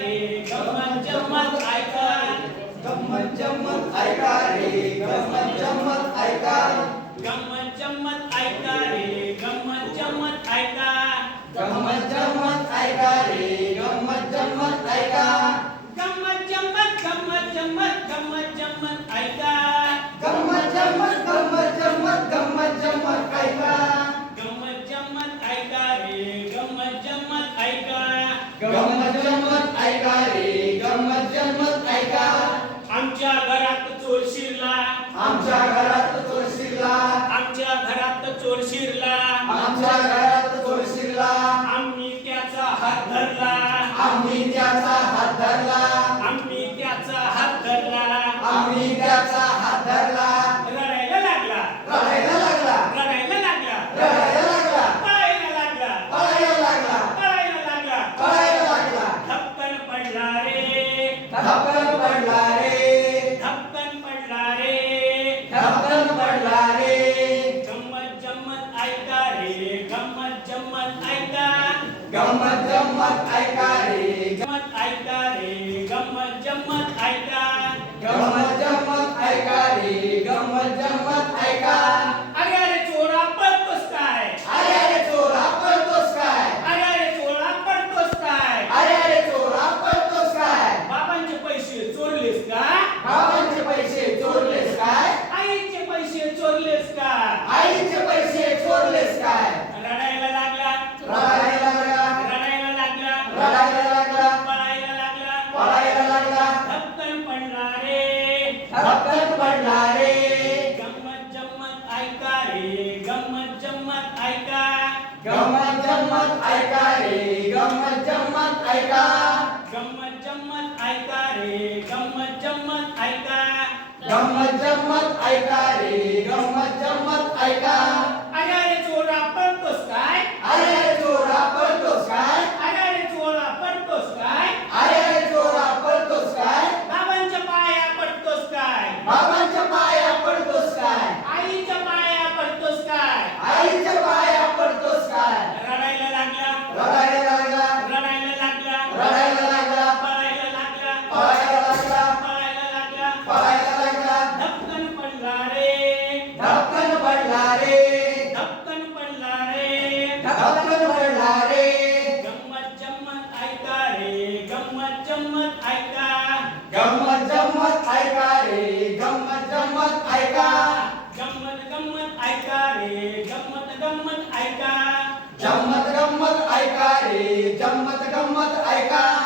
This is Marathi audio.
रे गंमत जम्मत ऐका गंमत जम्मत ऐका रे गंमत जम्मत ऐका. गंमत जम्मत ऐका रे गंमत जम्मत ऐका. गंमत जम्मत चोर शिरला आमच्या घरात चोर शिरला आमच्या घरात चोर शिरला आमच्या घरात चोर शिरला आम्ही त्याचा हात धरला. आम्ही त्याचा हात धरला. आम्ही त्याचा हात धरला. आम्ही त्याचा हात धरला. रडायला लागला. रडायला लागला. रडायला लागला. रडायला लागला. पळायला लागला. पळायला लागला. पळायला लागला. पळायला लागला. धपकन पडला रे. धपकन पडला. गंमत जम्मत ऐका गंमत जम्मत ऐका रे गंमत ऐका रे गंमत जम्मत ऐका गंमत जम्मत ऐका रे गंमत जम्मत ऐका अरे अरे चोरा पळतोस काय अरे अरे चोरा पळतोस काय अरे अरे चोरा पळतोस काय अरे अरे चोरा पळतोस काय बाबांचे पैसे चोरलेस का बाबांचे पैसे चोरलेस काय आईचे पैसे चोरलेस का आईचे पैसे चोरलेस काय रडायला लागला रडायला लागला रडायला लागला रडायला लागला पळायला लागला पळायला लागला धपकन पडला धपकन पडला रे गंमत जम्मत ऐका रे गंमत जम्मत ऐका. गंमत जम्मत ऐका रे गंमत जम्मत ऐका. गंमत जम्मत ऐका रे गंमत जम्मत ऐका. गंमत जम्मत ऐका रे गंमत जम्मत ऐका अरे अरे चोरा पळतोस काय अरे अरे चोरा पळतोस काय अरे अरे चोरा पळतोस काय अरे अरे चोरा पळतोस काय बाबांच्या पाया पडतोस काय बाबांच्या पाया पडतोस काय आईच्या पाया पडतोस काय आईच्या पाया पडतोस काय रडायला लागला रडायला लागला रडायला लागला रडायला लागला पळायला लागला पळायला लागला पळायला लागला पळायला लागला धपकन पडला रे धपकन पडला रे धपकन पडला रे. धपकन रे गंमत जम्मत ऐका रे. गंमत जम्मत ऐका गंमत जम्मत ऐका रे गंमत जम्मत ऐका गंमत गंमत ऐका रे. गंमत गंमत ऐका जम्मत गंमत ऐका रे. जम्मत गंमत ऐका